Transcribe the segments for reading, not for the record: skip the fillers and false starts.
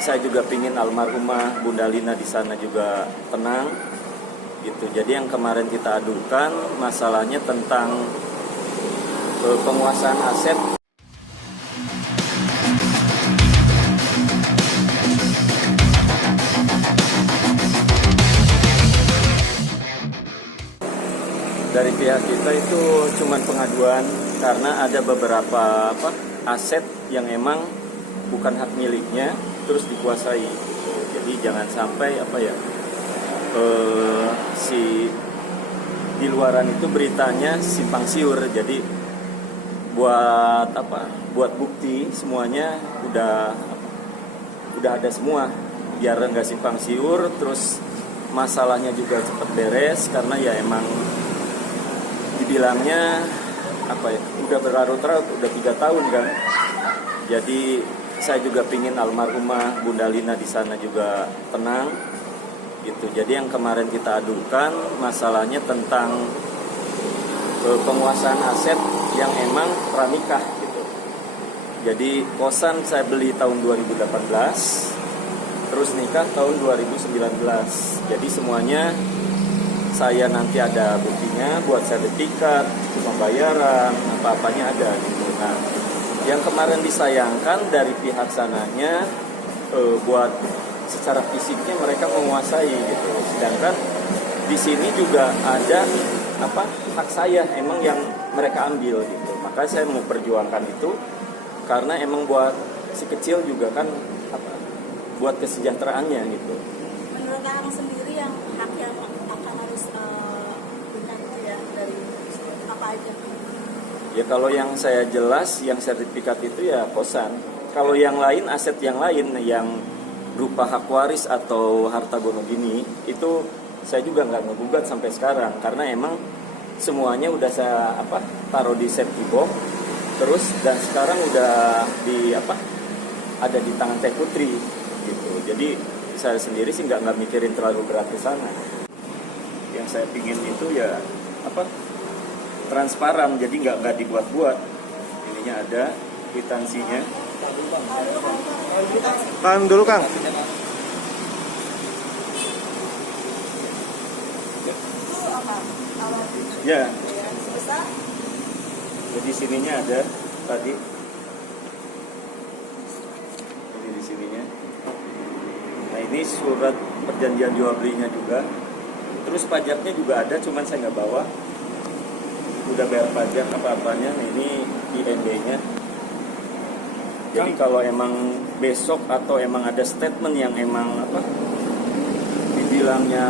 saya juga pingin almarhumah Bunda Lina di sana juga tenang gitu. Jadi yang kemarin kita adukan masalahnya tentang penguasaan aset. Dari pihak kita itu cuman pengaduan karena ada beberapa aset yang emang bukan hak miliknya terus dikuasai. Jadi jangan sampai si di luaran itu beritanya simpang siur. Jadi buat bukti semuanya udah ada semua biar nggak simpang siur, terus masalahnya juga cepat beres karena ya emang dibilangnya udah berlarut-larut, udah 3 tahun kan. Jadi saya juga pingin almarhumah Bunda Lina di sana juga tenang gitu. Jadi yang kemarin kita adukan masalahnya tentang penguasaan aset yang emang pranikah gitu. Jadi kosan saya beli tahun 2018, terus nikah tahun 2019. Jadi semuanya saya nanti ada buktinya buat sertifikat, pembayaran, apa-apanya ada gitu. Nah, yang kemarin disayangkan dari pihak sananya buat secara fisiknya mereka menguasai gitu. Sedangkan di sini juga ada hak saya emang yang mereka ambil gitu. Maka saya mau perjuangkan itu karena emang buat si kecil juga kan buat kesejahteraannya gitu. Menurut Kang sendiri yang hak yang akan harus benar itu ya dari apa aja? Ya kalau yang saya jelas yang sertifikat itu ya kosan. Kalau yang lain aset yang lain yang berupa hak waris atau harta gono gini itu saya juga nggak ngegugat sampai sekarang karena emang semuanya udah saya taruh di safety box terus dan sekarang udah ada di tangan Teh Putri gitu. Jadi saya sendiri sih nggak mikirin terlalu berat ke sana. Yang saya pingin itu ya transparan, jadi nggak dibuat-buat. Ininya ada kwitansinya. Tahan dulu Kang. Itu apa? Ya. Sebesar? Jadi sininya ada tadi. Jadi di sininya. Nah ini surat perjanjian jual belinya juga. Terus pajaknya juga ada, cuman saya nggak bawa. Udah bayar pajak apa-apanya. Nah, ini IND-nya. Jadi kalau emang besok atau emang ada statement yang emang dibilangnya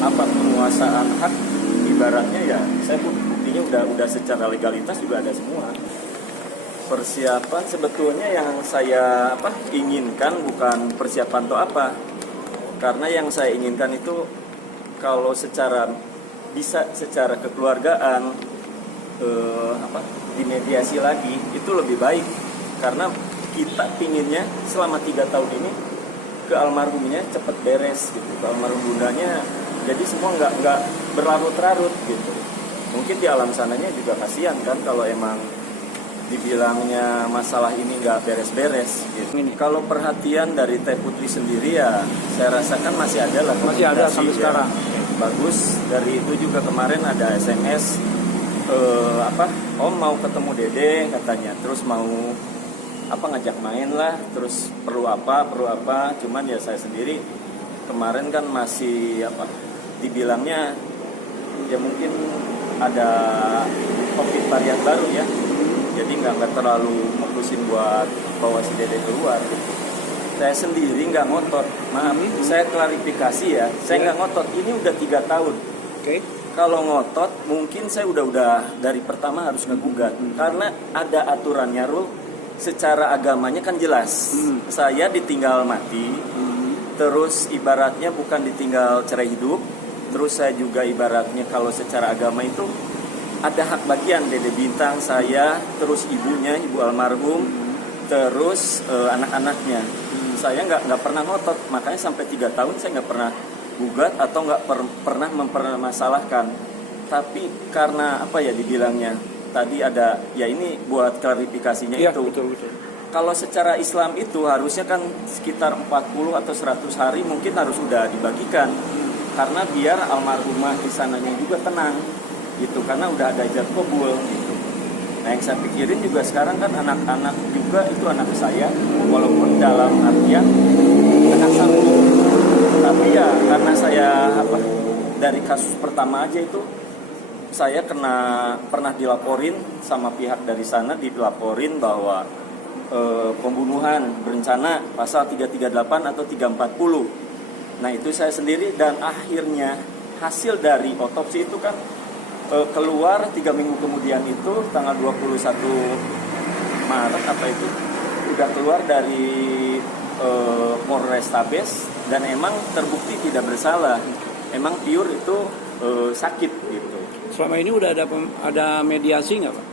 penguasaan hak, ibaratnya ya saya pun buktinya udah secara legalitas juga ada semua. Persiapan sebetulnya yang saya inginkan bukan persiapan atau apa, karena yang saya inginkan itu kalau bisa secara kekeluargaan dimediasi lagi itu lebih baik, karena kita pinginnya selama 3 tahun ini ke almarhumnya cepet beres gitu, ke almarhum bundanya, jadi semua nggak berlarut-larut gitu. Mungkin di alam sananya juga kasihan kan kalau emang dibilangnya masalah ini nggak beres-beres gitu. Kalau perhatian dari Teh Putri sendiri ya saya rasakan masih ada lah, masih ada sampai sekarang. Bagus. Dari itu juga kemarin ada SMS Om mau ketemu Dede katanya, terus mau ngajak main lah, terus perlu apa, cuman ya saya sendiri kemarin kan masih dibilangnya ya mungkin ada COVID varian baru ya, jadi nggak terlalu fokusin buat bawa si Dede keluar gitu. Saya sendiri nggak ngotot, maaf, saya klarifikasi ya, saya nggak ngotot, ini udah 3 tahun. Oke. Kalau ngotot mungkin saya udah dari pertama harus ngegugat karena ada aturannya, Rul. Secara agamanya kan jelas. Saya ditinggal mati. Terus ibaratnya bukan ditinggal cerai hidup. Terus saya juga ibaratnya kalau secara agama itu ada hak bagian Dede Bintang, saya, terus ibunya, ibu almarhum, terus anak-anaknya. Saya nggak pernah ngotot, makanya sampai 3 tahun saya nggak pernah gugat atau nggak pernah mempermasalahkan. Tapi karena dibilangnya tadi ada ya ini buat klarifikasinya ya, itu. betul. Kalau secara Islam itu harusnya kan sekitar 40 atau 100 hari mungkin harus sudah dibagikan. Karena biar almarhumah di sananya juga tenang gitu, karena udah ada ijab kabul gitu. Nah yang saya pikirin juga sekarang kan anak-anak juga itu anak saya, walaupun dalam artian anak satu. Tapi ya karena saya dari kasus pertama aja itu saya pernah dilaporin sama pihak dari sana, dilaporin bahwa pembunuhan berencana pasal 338 atau 340. Nah itu saya sendiri, dan akhirnya hasil dari otopsi itu kan keluar 3 minggu kemudian, itu tanggal 21 Maret apa itu udah keluar dari Polrestabes, dan emang terbukti tidak bersalah, emang pure itu sakit gitu. Selama ini udah ada mediasi nggak Pak?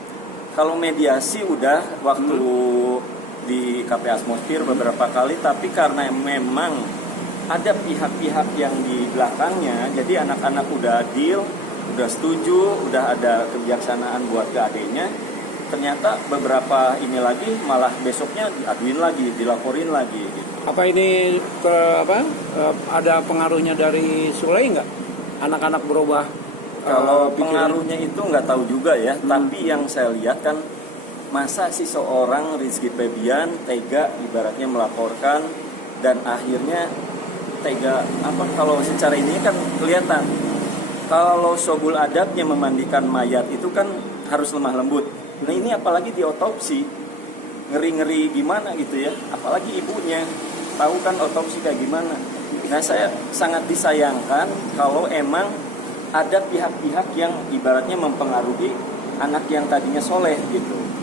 Kalau mediasi udah waktu di KP Atmosfer beberapa kali, tapi karena memang ada pihak-pihak yang di belakangnya, jadi anak-anak udah deal, udah setuju, udah ada kebijaksanaan buat ke adiknya. Ternyata beberapa ini lagi malah besoknya diaduin lagi, dilaporin lagi gitu. Apa ini ada pengaruhnya dari Sule nggak? Anak-anak berubah? Kalau pikiran? pengaruhnya itu nggak tahu juga ya, tapi yang saya lihat kan masa sih seorang Rizky Febian tega ibaratnya melaporkan, dan akhirnya tega kalau secara ini kan kelihatan kalau sobul adabnya memandikan mayat itu kan harus lemah lembut. Nah ini apalagi di otopsi, ngeri-ngeri gimana gitu ya, apalagi ibunya tahu kan otopsi kayak gimana. Nah saya sangat disayangkan kalau emang ada pihak-pihak yang ibaratnya mempengaruhi anak yang tadinya soleh gitu.